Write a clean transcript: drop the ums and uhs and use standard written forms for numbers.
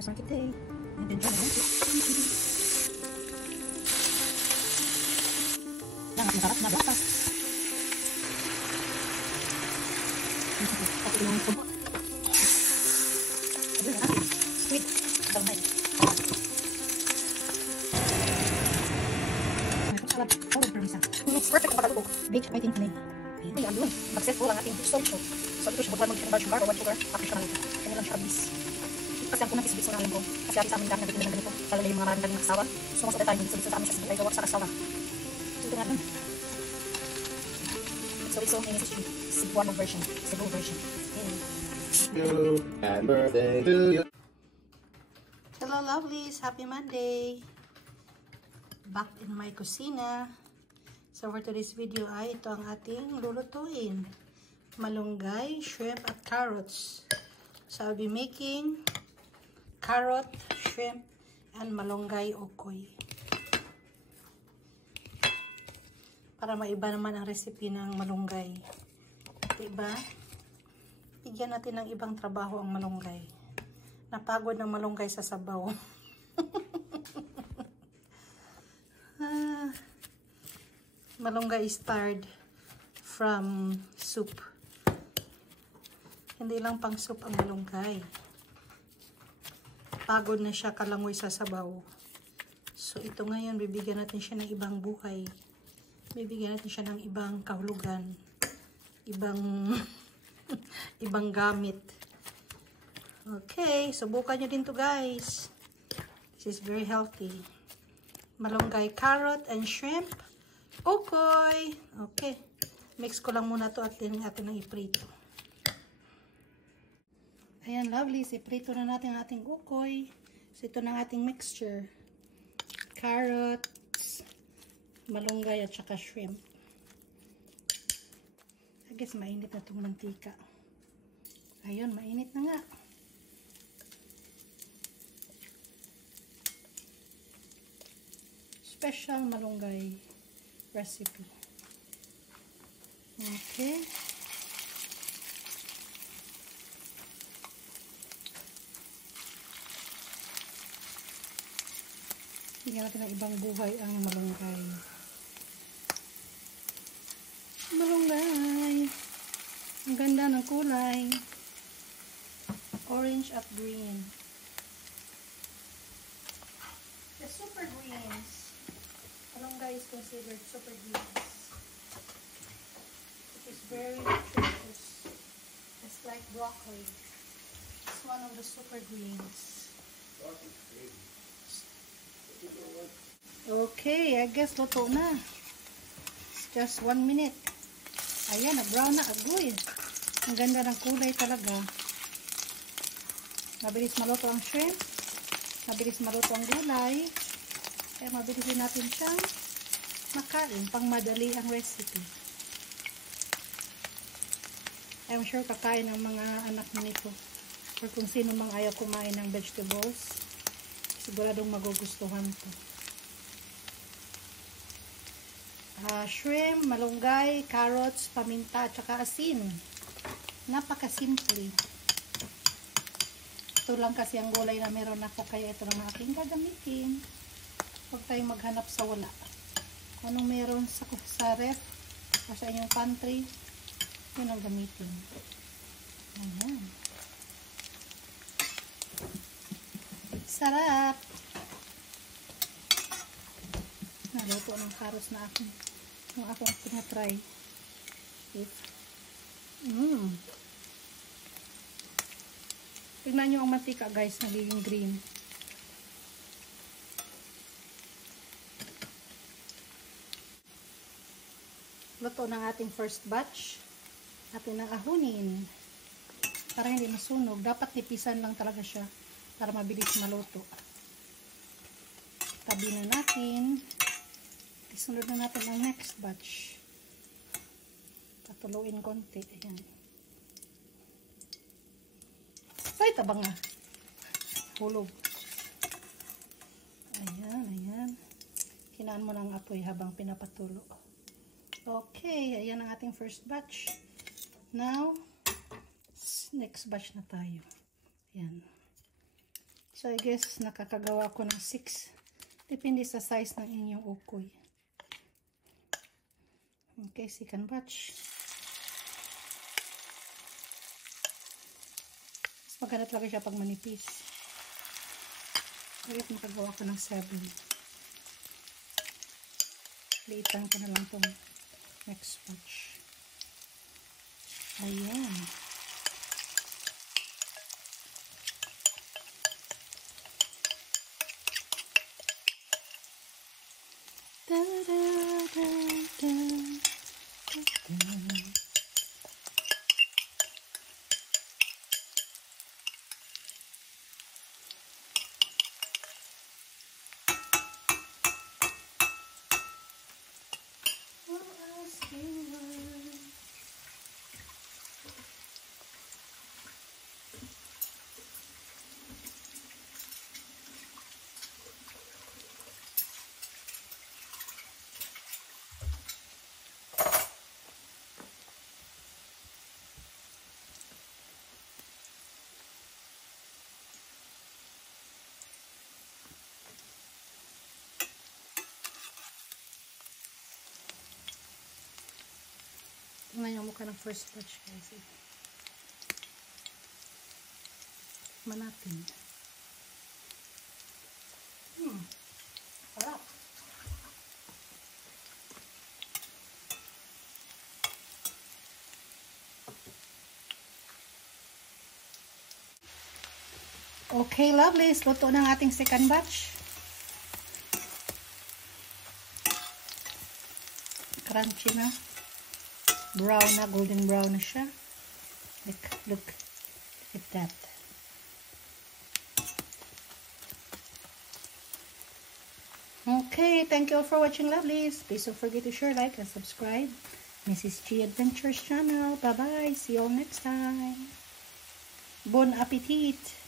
First market day. And then join the yan, ang sarap na bata. Pati yung subo. Sweet. Damay. Salad. Oh, permisa. Perfect ang pagkaluto. Baked, I think, kanina. Ay, ang yun. Successful ang ating salt show. So, ito siya, buwan mag-sugar sugar or 1 sugar. After siya naluto. Kanya lang siya bis. Kasi ang unang bisbis na alam ko. Kasi ati sa amin dahil nagtitin ng ganito. Lalo na yung mga maraming naging asawa. So, most of the time, bisbis sa amin siya sa gawa sa asawa. So, ito nga dun. So, it's only Cebuano version. Cebu version. Happy birthday to you. Hello, lovelies. Happy Monday. Back in my kusina. So, for today's video ay ito ang ating lulutuin. Malunggay, shrimp, at carrots. So, I'll be making carrot, shrimp, and malunggay okoy. Para maiba naman ang recipe ng malunggay. Diba? Bigyan natin ng ibang trabaho ang malunggay. Napagod ng malunggay sa sabaw. Malunggay is tired from soup. Hindi lang pang soup ang malunggay. Pagod na siya kalangoy sa sabaw. So, ito ngayon, bibigyan natin siya ng ibang buhay. Bibigyan natin siya ng ibang kahulugan. Ibang gamit. Okay, subukan nyo din to guys. This is very healthy. Malunggay, carrot, and shrimp. Okay. Okay. Mix ko lang muna to at atin ang iprito. Ayan, lovely. Iprito na natin ang ating ukoy. So, ito na ating mixture. Carrots, malunggay, at saka shrimp. I guess mainit na itong mantika. Ayun, mainit na nga. Special malunggay recipe. Okay. Bigyan natin ng ibang buhay ang malunggay. Malunggay. Ang ganda ng kulay. Orange at green. The super greens. Malunggay is considered super greens. It is very nutritious. It's like broccoli. It's one of the super greens. Okay, I guess luto na. Just 1 minute. Ayan, na-brown na agoy. Ang ganda ng kulay talaga. Mabilis maluto ang shrimp. Mabilis maluto ang gulay. Kaya mabilis din natin siyang makain. Pang madali ang recipe. I'm sure kakain ng mga anak nito. Or kung sino mang ayaw kumain ng vegetables, siguradong magugustuhan to. Shrimp, malunggay, carrots, paminta, at saka asin. Napakasimple. Ito lang kasi ang gulay na meron ako, kaya ito lang aking gagamitin. Huwag tayong maghanap sa wala. Kung anong meron sa ref o sa inyong pantry, yun ang gamitin. Ayan. Sarap! Naluto ng carrots na akin. Yung akong tinatry. Tignan nyo ang mantika guys, nagiging green. Luto ng ating first batch. Atin ang ahunin. Para hindi masunog. Dapat nipisan lang talaga siya para mabilis maluto. Tabi na natin. Isunod na natin ang next batch. Patuluin konti. Ayan. Ay, tabang nga. Hulog. Ayan, ayan. Hinaan mo ng apoy habang pinapatulo. Okay, ayan ang ating first batch. Now, next batch na tayo. Ayan. So, I guess, nakakagawa ko ng 6. Depende sa size ng inyong ukoy. Okay, second batch. Mas maganda talaga siya pag manipis. I guess, makagawa ko ng 7. Liitan ko na lang itong next batch. Ayan. Tingnan yung mukha ng first batch, guys. Manapin. Sarap. Okay, lovely. Luto ng ating second batch. Crunchy na. Brown na, golden brown na siya. Look at that. Okay, thank you all for watching, lovelies. Please don't forget to share, like, and subscribe. Mrs. G Adventures channel. Bye-bye. See you all next time. Bon appetit.